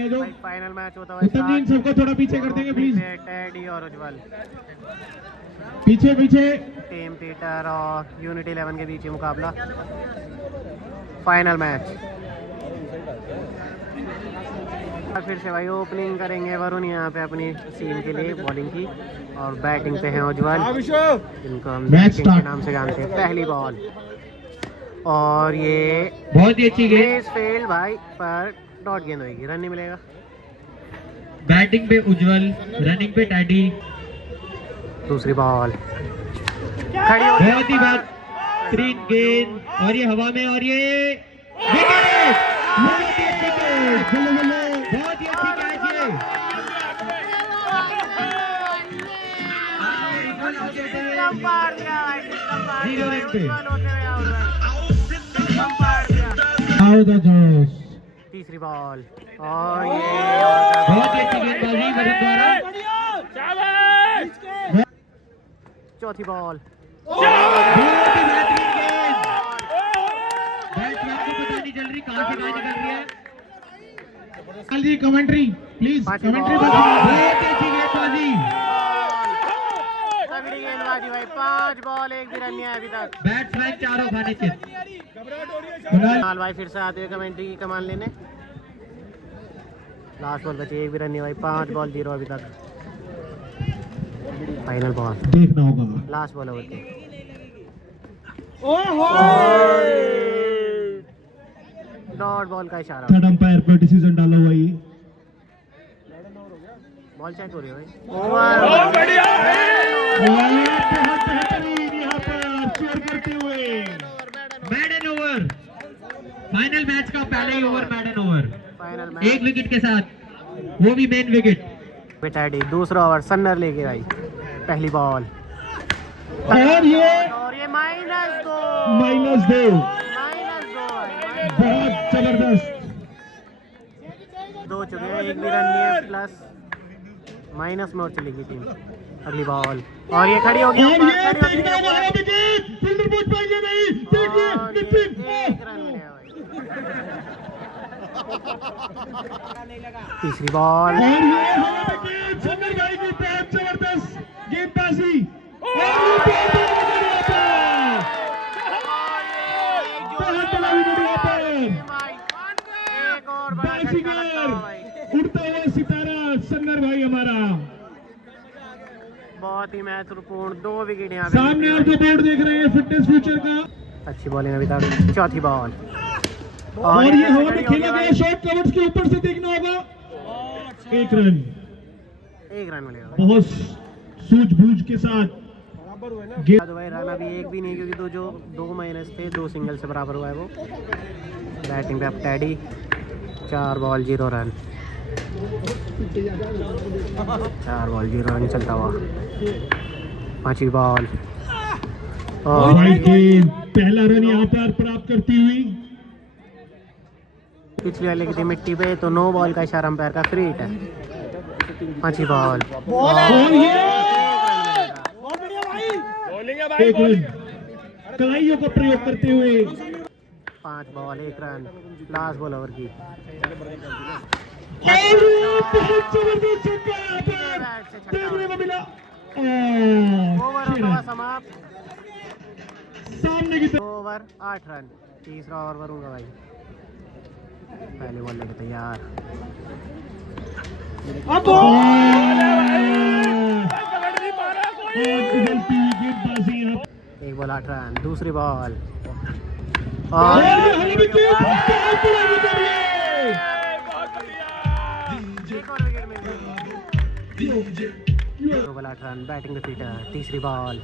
Final match होता है। उत्तम जी इन सबको थोड़ा पीछे कर देंगे प्लीज। टेडी और उज्जवल पीछे पीछे। टीम पीटर और यूनिटी 11 के बीच मुकाबला। फाइनल मैच फिर से भाई ओपनिंग करेंगे वरुण यहाँ पे अपनी टीम के लिए बॉलिंग की, और बैटिंग पे है उज्जवल जिनको हम के नाम से जानते हैं। पहली बॉल और ये बहुत ही अच्छी गेंद फेल भाई, पर डॉट गेंद होगी, रन नहीं मिलेगा। बैटिंग पे उज्जवल, रनिंग पे टैडी। दूसरी बॉल खड़ी हो, बहुत ही बेहतरीन गेंद और ये हवा में, और ये विकेट। बहुत ही अच्छी कैच, बहुत ही अच्छी कैच ये। तीसरी बॉल और ये बहुत ही अच्छी गेंदबाजी वरुण द्वारा। चौथी बॉल बहुत ही बेहतरीन गेंद। बैट्समैन को पता नहीं चल रही कहां से कहां निकल रही है। जी कमेंट्री प्लीज, कमेंट्री। बहुत अच्छी गेंदबाजी, तगड़ी गेंदबाजी भाई। 5 बॉल 1 भी रन नहीं है अभी तक। बैट्समैन चारों खाने चित। लाल भाई फिर से आते हुए कमेंट्री की कमान लेने। लास्ट बॉल बची, 1 भी रन नहीं भाई। 5 बॉल 0 अभी तक। फाइनल बॉल देखना होगा, लास्ट बॉल होती। डॉट बॉल का इशारा। थर्ड अंपायर पर डिसीजन डाला हुआ ये। बॉल चेक हो रही है भाई। बहुत बेहतरीन यहाँ पर चेयर करते हुए मैडन ओवर। फाइनल मैच का पहले ही over maiden over, final match 1 wicket के साथ, वो भी मेन विकेट। बेटाडी दूसरा ओवर सन्नर लेके भाई। पहली बॉल और ये -2 -2। भाई। बहुत जबरदस्त। 2 चुके हैं, 1 भी रन नहीं है, प्लस माइनस में और चलेगी टीम। अगली बॉल और ये खड़ी होगी, और ये विकेट, फील्डर पहुंच पाएंगे नहीं। देखिए नितिन, 1 रन मिलेगा भाई। तीसरी बॉल और ये विकेट। सन्नर भाई की बहुत जबरदस्त गेंदबाजी। और ये बहुत बड़ा विकेट यहाँ पर। एक और बड़ा झटका लगता है भाई। उड़ता हुआ सितारा सन्नर भाई हमारा। बहुत ही महत्वपूर्ण 2 विकेट यहाँ पे। सामने आप जो बोर्ड देख रहे हैं फिटनेस फ्यूचर का। अच्छी बॉलिंग अभी तक। चौथी बॉल और ये हवा में खेला गया शॉट, कवर्स के ऊपर से देखना होगा। 1 रन, 1 रन मिलेगा भाई। बहुत सूझबूझ के साथ। तो भाई रन अभी 1 भी नहीं, क्योंकि 2 माइनस थे, 2 सिंगल से बराबर हुआ है वो। बैटिंग पे अब teddy. 4 ball 0 run. 4 ball 0 run चलता हुआ। 5वीं बॉल और पहला रन यहाँ पर प्राप्त करती हुई। पिछली वाले की थी मिट्टी पे, तो 9 बॉल का इशारा अंपायर का फ्री हिट है। 5वीं बॉल एक रन कलाइयों का प्रयोग करते हुए। 5 ball 1 run. Last ball over की। बहुत जबरदस्त छक्का यहाँ पर देखने को मिला। ओवर होता हुआ समाप्त। सामने की तरफ ओवर 8 रन। तीसरा ओवर वरुण का भाई। पहले बॉल लेके तैयार। एक बॉल 8 रन। दूसरी बॉल और एक और विकेट मिल गई। 2 बॉल 8 रन। बैटिंग पे पीटर। तीसरी बॉल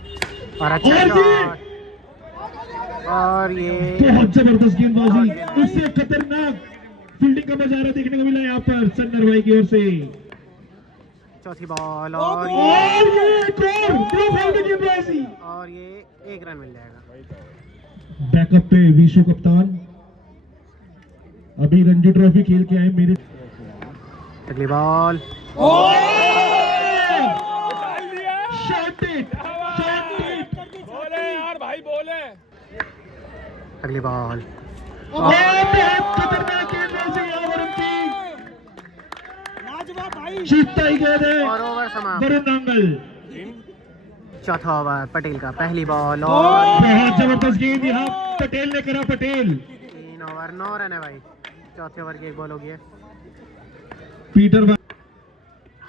और अच्छा शॉट। और ये बहुत जबरदस्त गेंदबाजी, उससे खतरनाक फील्डिंग का नजारा देखने को मिला यहाँ पर सन्नर भाई की ओर से। चौथी बॉल और ये 1 रन मिल जाएगा। बैकअप पे विशु कप्तान अभी रणजी ट्रॉफी खेल के आए मेरे। अगली बॉल अगली बॉल जीतता ही गेंद है और ओवर समाप्त। वरुण नांगल। चौथा ओवर पटेल का, पहली बॉल और बहुत जबरदस्त गेंद यहाँ पटेल ने करा। पटेल 3 ओवर 9 रन है भाई। चौथे ओवर की एक बॉल होगी है। पीटर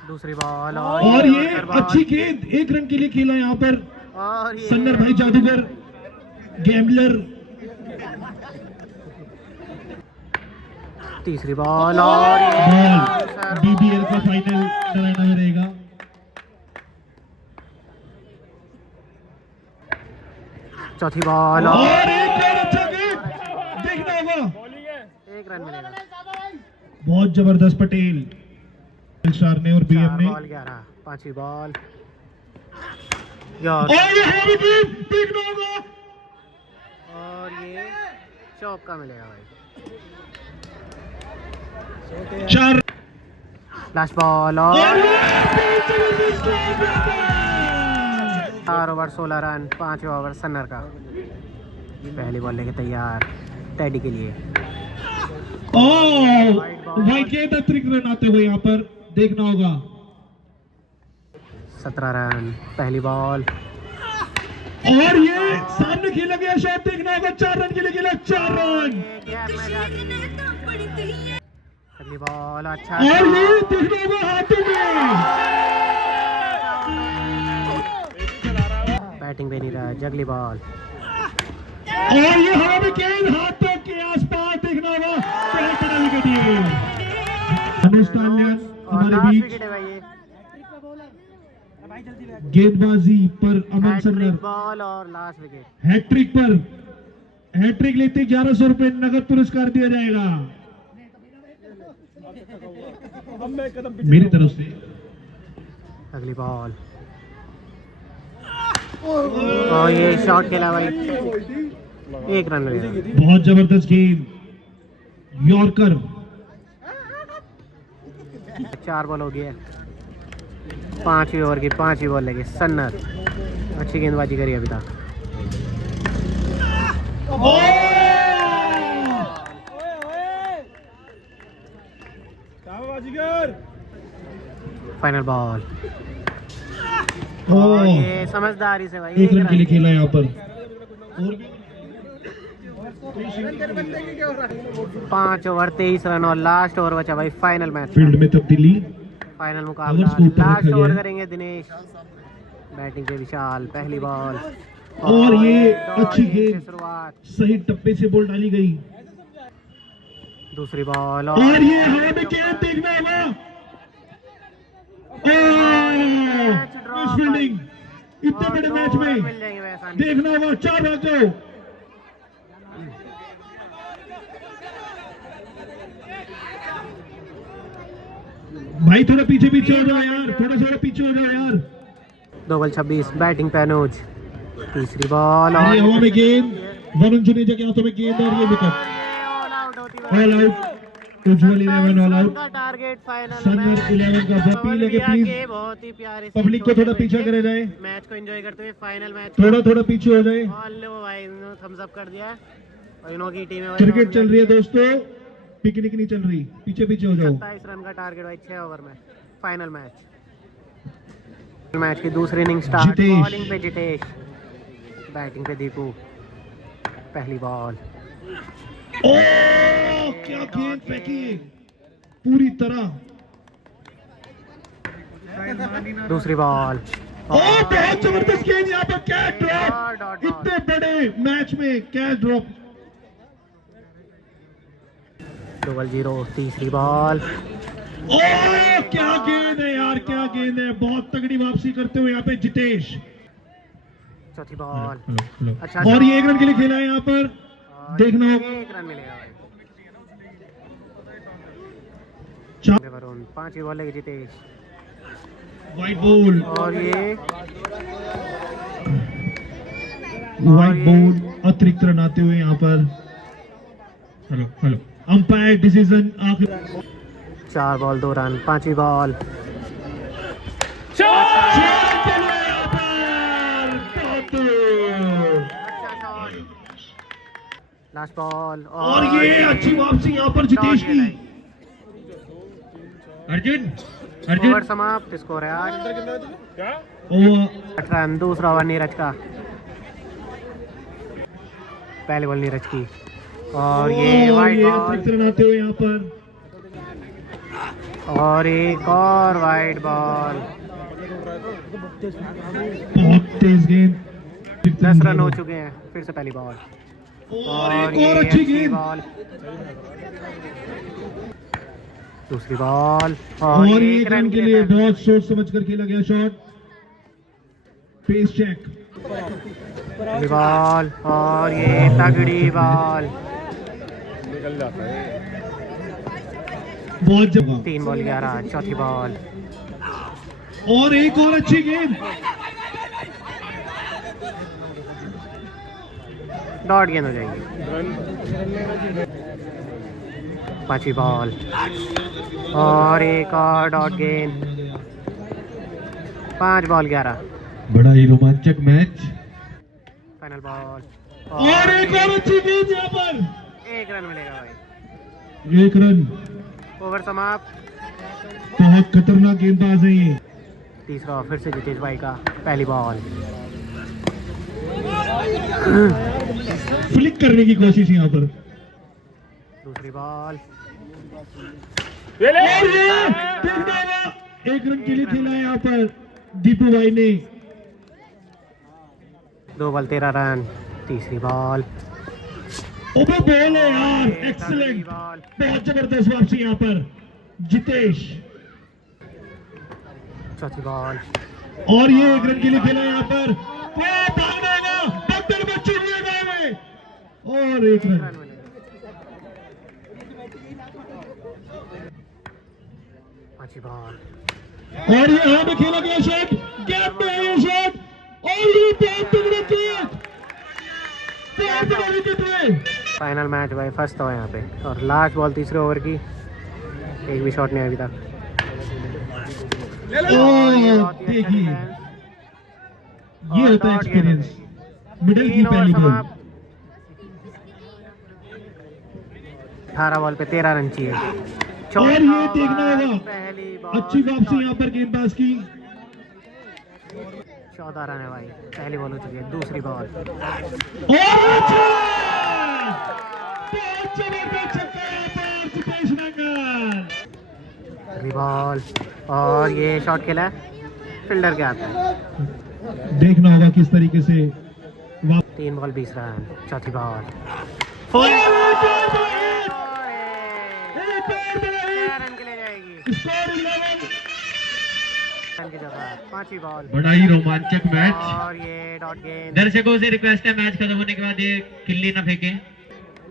दूसरी बॉल और ये अच्छी गेंद, 1 रन के लिए खेला यहाँ पर और ये सन्नर भाई जादूगर गैम्बलर। तीसरी बॉल और बॉल बीबीएल का फाइनल नारायणा में रहेगा। चौथी बॉल और एक रन, अच्छा गेंद देखना होगा। 1 रन मिलेगा। बहुत जबरदस्त पटेल स्टार ने और बीएम ने। बॉल 11, पांचवी बॉल और ये हमारी गेंद देखना होगा और ये चौका मिलेगा भाई। 4 लास्ट बॉल और 4 ओवर 16 रन, 5 ओवर सन्नर का। पहली बॉल लेके तैयार टेडी के लिए। वाइड गेंद, अतिरिक्त रन आते हुए यहाँ पर देखना होगा। 17 रन, पहली बॉल और ये सामने खेला गया शॉट देखना होगा। 4 रन के लिए खेला, 4 रन। अगली बॉल अच्छा और ये देखना होगा हाथों में। बैटिंग पे नहीं रहा। अगली बॉल और ये हवा में गेंद हाथों के आसपास देखना होगा। बहुत बड़ा विकेट ये। अनुज ताल्यान हमारे बीच। गेंदबाजी पर अमन सन्नर। बॉल और लास्ट विकेट। हैट्रिक पर, हैट्रिक लेते 1100 रुपए नगद पुरस्कार दिया जाएगा मेरी तरफ से। अगली बॉल और ये शॉट खेला भाई। 1 रन मिलेगा। बहुत जबरदस्त गेंद, यॉर्कर। 4 बॉल हो गई है। 5वीं ओवर की 5वीं बॉल लगी। सन्नर अच्छी गेंदबाजी करी अभी तक। फाइनल बॉल और ये समझदारी से भाई 1 रन के लिए खेला यहाँ पर। 5 ओवर 23 रन और लास्ट ओवर बचा भाई। फाइनल मैच, फील्ड में तब्दीली, फाइनल मुकाबला। लास्ट ओवर करेंगे दिनेश। बैटिंग पे विशाल, पहली बॉल और ये अच्छी गेंद, शुरुआत। सही टप्पे से बॉल डाली गई। दूसरी बॉल और ये हवा में गेंद देखना होगा। फील्डिंग इतने बड़े मैच में देखना होगा। 4 भाग जाओ। भाई थोड़ा पीछे पीछे हो जाओ यार, थोड़ा पीछे हो जाओ यार। 2 बॉल 26, बैटिंग पे अनुज। तीसरी बॉल और ये हवा में गेंद, वरुण जुनेजा के हाथों में गेंद और ये विकेट। ऑल आउट, उज्जवल 11 ऑल आउट। टारगेट फाइनल सन्नर 11 का बॉल लेके प्लीज बहुत ही प्यारे पब्लिक को थोड़ा पीछे करे जाए। मैच को एंजॉय करते हुए फाइनल मैच थोड़ा पीछे हो जाए। लो भाई, इन्होंने थम्स अप कर दिया और इन्हों की टीम क्रिकेट चल रही है दोस्तों, पिकनिक नहीं चल रही। पीछे हो जाओ। 27 रन का टारगेट भाई 6 ओवर में। फाइनल मैच की दूसरी इनिंग स्टार्ट। बॉलिंग पे जितेश, बैटिंग पे दीपू। पहली बॉल क्या गेंद फेंकी पूरी तरह। दूसरी बॉल बहुत जबरदस्त गेंद यहाँ पर। कैच ड्रॉप, इतने बड़े मैच में कैच ड्रॉप। 2 बॉल 0। तीसरी बॉल क्या गेंद है यार, क्या गेंद है। बहुत तगड़ी वापसी करते हुए यहाँ पे जितेश। चौथी बॉल अच्छा, और ये 1 रन के लिए खेला है यहाँ पर। देखना 1 रन मिलेगा भाई। वरुण, 5वीं बॉल लगी जितेश। वाइट बॉल और ये वाइट बॉल, अतिरिक्त रन आते हुए यहाँ पर। हेलो अंपायर डिसीजन आखिर। 4 बॉल 2 रन, 5वीं बॉल लास्ट बॉल और ये अच्छी वापसी यहाँ पर जितेश की। अर्जुन ओवर समाप्त, स्कोर है 8 रन। दूसरा ओवर नीरज का, पहले बॉल नीरज की और ये वाइड बॉल आते हुए यहाँ पर और एक और वाइड बॉल। बहुत तेज गेंद, 10 रन हो चुके हैं। फिर से पहली बॉल और ये अच्छी बॉल। दूसरी बॉल और एक रन के लिए बहुत सोच समझ कर खेला गया शॉट। पेस चेक, पहली बॉल और ये तगड़ी बॉल। बहुत जगह 3 बॉल 11, चौथी बॉल और एक और अच्छी गेंद। डॉट गेंद हो जाएगी। 5वीं बॉल और एक और डॉट गेंद। 5 बॉल 11। बड़ा ही रोमांचक मैच। फाइनल बॉल और एक और अच्छी गेंद यहाँ पर। 1 रन मिलेगा भाई। 1 रन। ओवर समाप्त। बहुत खतरनाक गेंदबाज है ये। तीसरा फिर से जितेश भाई का, पहली बॉल फ्लिक करने की कोशिश यहाँ पर। दूसरी बॉल 1 रन के लिए खेला है यहाँ पर दीपू भाई ने। 2 बॉल 13 रन। तीसरी बॉल ओवर बॉल है यार, एक्सीलेंट, बहुत जबरदस्त वापसी यहाँ पर जितेश। चौथी बॉल और ये 1 रन के लिए खेला यहाँ पर। और 1 रन। पांचवी बॉल और ये यहाँ पे खेला गया शॉट, गैप में है शॉट और ये फाइनल मैच भाई, फर्स्ट था यहाँ पे और लास्ट बॉल तीसरे ओवर की। एक भी शॉट नहीं अभी तक। देखिए ये होता है एक्सपीरियंस। मिडिल की पहली बॉल। 18 बॉल पे 13 रन चाहिए। और ये देखना होगा अच्छी वापसी यहाँ पर गेंदबाज की। 14 रन है भाई। पहली बॉल हो चुकी है। दूसरी बॉल बॉल और ये शॉट खेला है फील्डर के हाथ में। देखना होगा किस तरीके से। 3 बॉल 20 रन। चौथी बॉल रन के लिए जाएगी। रन की जगह 5वीं बॉल। बड़ा ही रोमांचक मैच। और ये डॉट गेंद। दर्शकों से रिक्वेस्ट है मैच खत्म होने के बाद ये किल्ली ना फेंके।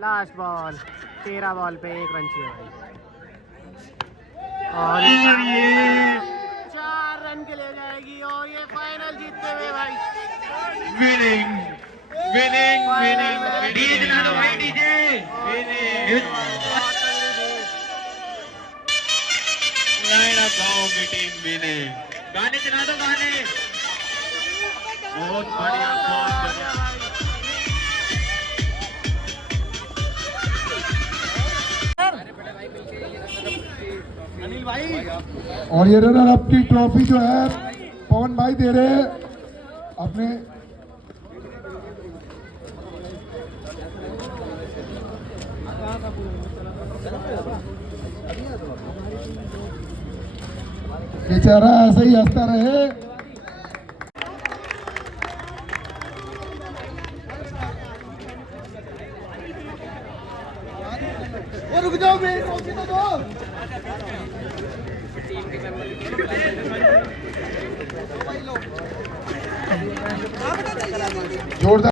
लास्ट बॉल 13 बॉल पे 1 रन चाहिए भाई। और ये 4 रन के लिए जाएगी और ये फाइनल जीतते हुए भाई। Winning winning winning. डीजे चला दो भाई, डीजे। लाइन अप गांव की टीम विनिंग। गाने चला दो, गाने। बहुत बढ़िया, बहुत बढ़िया। अनिल भाई, और ये रनर अप की ट्रॉफी जो है पवन भाई दे रहे हैं अपने। बेचारा ऐसे ही हंसता रहे। रुक जाओ, मेरी ट्रॉफी तो दो। जोरदार।